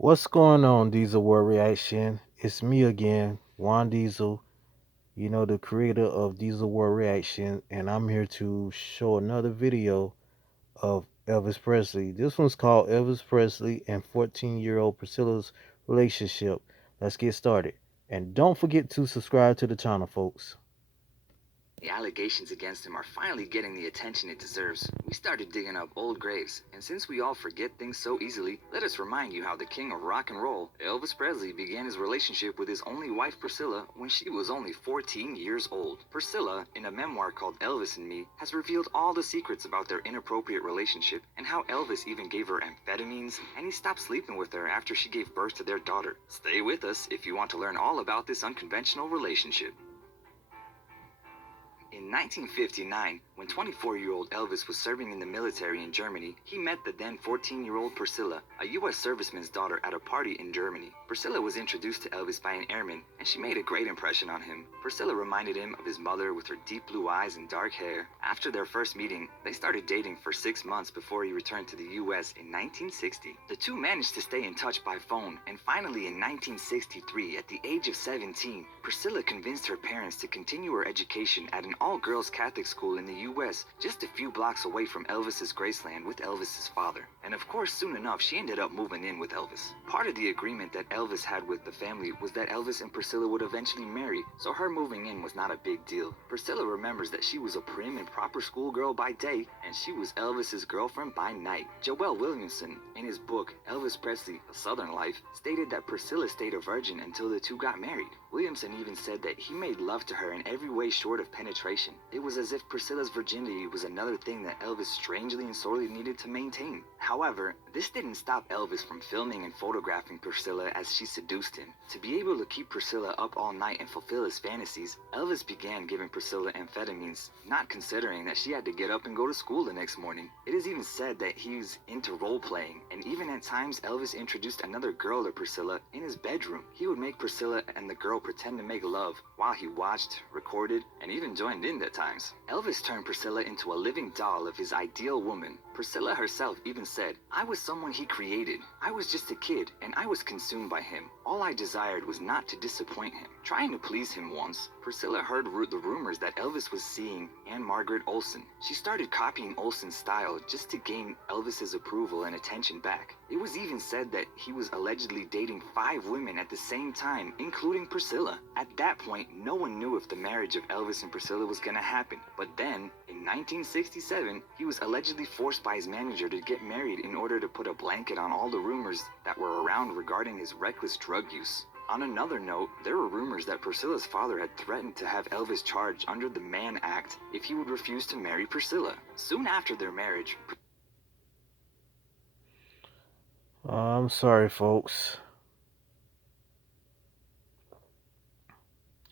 What's going on, Diesel World Reaction? It's me again, Juan Diesel, the creator of Diesel World Reaction, and I'm here to show another video of Elvis Presley. This one's called Elvis Presley and 14-year-old Priscilla's relationship. Let's get started. And don't forget to subscribe to the channel, folks. The allegations against him are finally getting the attention it deserves. We started digging up old graves, and since we all forget things so easily, let us remind you how the king of rock and roll, Elvis Presley, began his relationship with his only wife Priscilla when she was only 14 years old. Priscilla, in a memoir called Elvis and Me, has revealed all the secrets about their inappropriate relationship and how Elvis even gave her amphetamines, and he stopped sleeping with her after she gave birth to their daughter. Stay with us if you want to learn all about this unconventional relationship. In 1959, when 24-year-old Elvis was serving in the military in Germany, he met the then 14-year-old Priscilla, a U.S. serviceman's daughter, at a party in Germany. Priscilla was introduced to Elvis by an airman, and she made a great impression on him. Priscilla reminded him of his mother with her deep blue eyes and dark hair. After their first meeting, they started dating for 6 months before he returned to the U.S. in 1960. The two managed to stay in touch by phone, and finally in 1963, at the age of 17, Priscilla convinced her parents to continue her education at an all-girls Catholic school in the U.S., just a few blocks away from Elvis's Graceland with Elvis's father. And of course, soon enough, she ended up moving in with Elvis. Part of the agreement that Elvis had with the family was that Elvis and Priscilla would eventually marry, so her moving in was not a big deal. Priscilla remembers that she was a prim and proper schoolgirl by day, and she was Elvis's girlfriend by night. Joel Williamson, in his book Elvis Presley, A Southern Life, stated that Priscilla stayed a virgin until the two got married. Williamson even said that he made love to her in every way short of penetration. It was as if Priscilla's virginity was another thing that Elvis strangely and sorely needed to maintain. However, this didn't stop Elvis from filming and photographing Priscilla as she seduced him. To be able to keep Priscilla up all night and fulfill his fantasies, Elvis began giving Priscilla amphetamines, not considering that she had to get up and go to school the next morning. It is even said that he was into role-playing, and even at times Elvis introduced another girl to Priscilla in his bedroom. He would make Priscilla and the girl pretend to make love while he watched, recorded, and even joined in at times. Elvis turned Priscilla into a living doll of his ideal woman. Priscilla herself even said, "I was someone he created. I was just a kid, and I was consumed by him. All I desired was not to disappoint him." Trying to please him once, Priscilla heard the rumors that Elvis was seeing Anne Margaret Olson. She started copying Olson's style just to gain Elvis's approval and attention back. It was even said that he was allegedly dating 5 women at the same time, including Priscilla. At that point, no one knew if the marriage of Elvis and Priscilla was gonna happen. But then, in 1967, he was allegedly forced by his manager to get married in order to put a blanket on all the rumors that were around regarding his reckless drug use. On another note, there were rumors that Priscilla's father had threatened to have Elvis charged under the Mann Act if he would refuse to marry Priscilla. Soon after their marriage, I'm sorry, folks.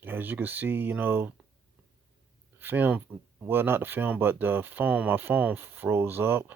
As you can see, film, well, not the film, but my phone froze up.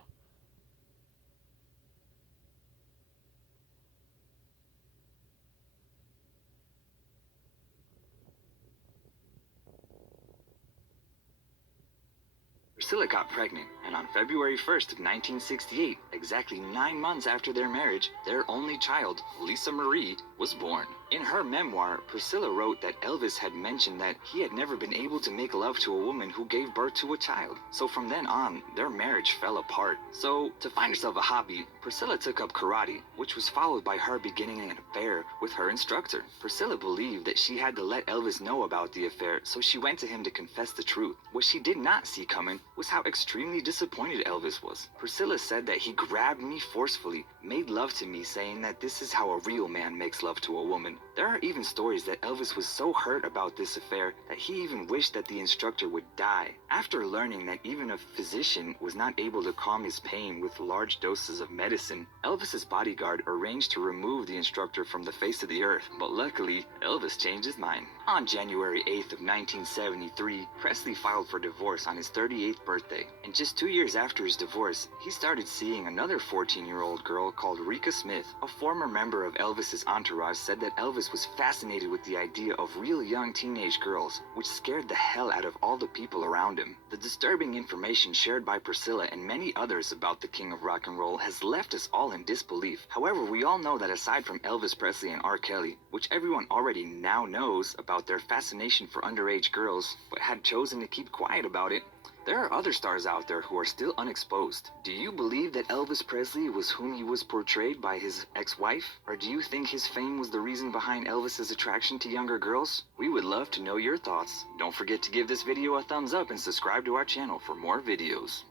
Priscilla got pregnant, and on February 1st of 1968, exactly 9 months after their marriage, their only child, Lisa Marie, was born. In her memoir, Priscilla wrote that Elvis had mentioned that he had never been able to make love to a woman who gave birth to a child. So from then on, their marriage fell apart. So, to find herself a hobby, Priscilla took up karate, which was followed by her beginning an affair with her instructor. Priscilla believed that she had to let Elvis know about the affair, so she went to him to confess the truth. What she did not see coming was how extremely disappointed Elvis was. Priscilla said that he grabbed me forcefully, made love to me, saying that this is how a real man makes love to a woman. There are even stories that Elvis was so hurt about this affair that he even wished that the instructor would die. After learning that even a physician was not able to calm his pain with large doses of medicine, Elvis's bodyguard arranged to remove the instructor from the face of the earth. But luckily, Elvis changed his mind. On January 8th of 1973, Presley filed for divorce on his 38th birthday. And just 2 years after his divorce, he started seeing another 14-year-old girl called Rika Smith. A former member of Elvis's entourage said that Elvis was fascinated with the idea of real young teenage girls, which scared the hell out of all the people around him. The disturbing information shared by Priscilla and many others about the king of rock and roll has left us all in disbelief. However, we all know that aside from Elvis Presley and R. Kelly, which everyone already now knows about their fascination for underage girls, but had chosen to keep quiet about it, there are other stars out there who are still unexposed. Do you believe that Elvis Presley was whom he was portrayed by his ex-wife? Or do you think his fame was the reason behind Elvis's attraction to younger girls? We would love to know your thoughts. Don't forget to give this video a thumbs up and subscribe to our channel for more videos.